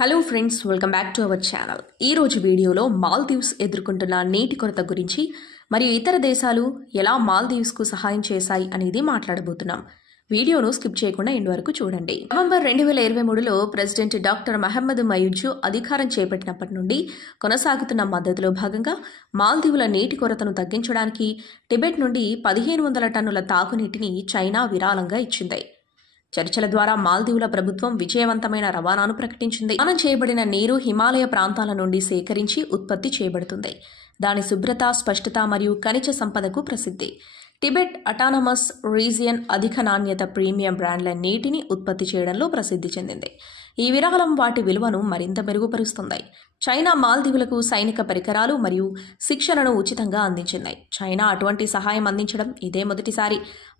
Hello friends, welcome back to our channel. ఈ రోజు వీడియోలో మాల్దీవ్స్ ఎదుర్కొంటున్న నీటి కొరత గురించి మరియు ఇతర దేశాలు ఎలా మాల్దీవ్స్కు సహాయం చేశాయి అనేది మాట్లాడబోతున్నాం. వీడియోను స్కిప్ చేయకుండా ఎండ్ వరకు చూడండి. నవంబర్ 2023లో ప్రెసిడెంట్ డాక్టర్ మహమ్మద్ మయూజు అధికారం చేపట్టినప్పటి నుండి కొనసాగుతున్న మద్దతులో భాగంగా మాల్దీవుల నీటి కొరతను తగ్గించడానికి టిబెట్ నుండి 1500 టన్నుల తాగునీటిని చైనా విరాళంగా ఇచ్చింది. చర్చల ద్వారా మాల్దీవుల ప్రభుత్వం విజయవంతమైన రవాణాను ప్రకటించింది. రవాణా చేయబడిన నీరు హిమాలయ ప్రాంతాల నుండి సేకరించి ఉత్పత్తి చేయబడుతుంది. దాని శుభ్రత, స్పష్టత మరియు ఖనిజ సంపదకు ప్రసిద్ధి. టిబెట్ అటానమస్ రీజియన్ అధిక నాణ్యత ప్రీమియం బ్రాండ్ల నీటిని ఉత్పత్తి చేయడంలో ప్రసిద్ధి చెందింది. ఈ విరాళం వాటి విలువను మరింత మెరుగుపరుస్తుంది. చైనా మాల్దీవులకు సైనిక పరికరాలు మరియు శిక్షణను ఉచితంగా అందించింది. చైనా అటువంటి సహాయం అందించడం ఇదే మొదటిసారి.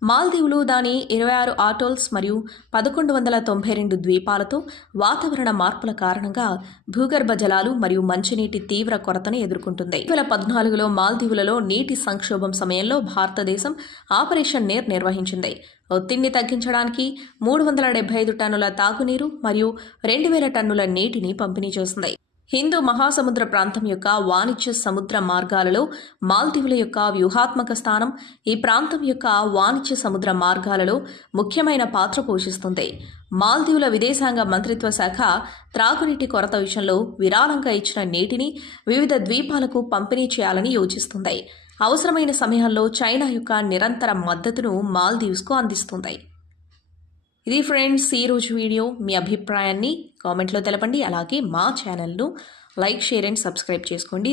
మాల్దీవులు దాని 26 ఆటోల్స్ మరియు 1192 ద్వీపాలతో వాతావరణ మార్పుల కారణంగా భూగర్భ జలాలు మరియు మంచినీటి తీవ్ర కొరతను ఎదుర్కొంటుంది. 2014లో మాల్దీవులలో నీటి సంక్షోభం సమయంలో భారతదేశం ఆపరేషన్ నేర్ నిర్వహించింది. ఒత్తిడిని తగ్గించడానికి 375 టన్నుల తాగునీరు మరియు 2000 టన్నుల నీటిని పంపిణీ చేస్తుంది. హిందూ మహాసముద్ర ప్రాంతం యొక్క వాణిజ్య సముద్ర మార్గాలలో మాల్దీవుల యొక్క వ్యూహాత్మక స్థానం ఈ ప్రాంతం యొక్క వాణిజ్య సముద్ర మార్గాలలో ముఖ్యమైన పాత్ర పోషిస్తుంది. మాల్దీవుల విదేశాంగ మంత్రిత్వ శాఖ త్రాగునీటి కొరత విషయంలో విరాళంగా ఇచ్చిన నీటిని వివిధ ద్వీపాలకు పంపిణీ చేయాలని యోచిస్తుంది. అవసరమైన సమయాల్లో చైనా యొక్క నిరంతర మద్దతును మాల్దీవ్స్కు అందిస్తుంది. ఇది ఫ్రెండ్స్ ఈ రోజు వీడియో. మీ అభిప్రాయాన్ని కామెంట్లో తెలపండి. అలాగే మా ఛానల్ను లైక్, షేర్ అండ్ సబ్స్క్రైబ్ చేసుకోండి.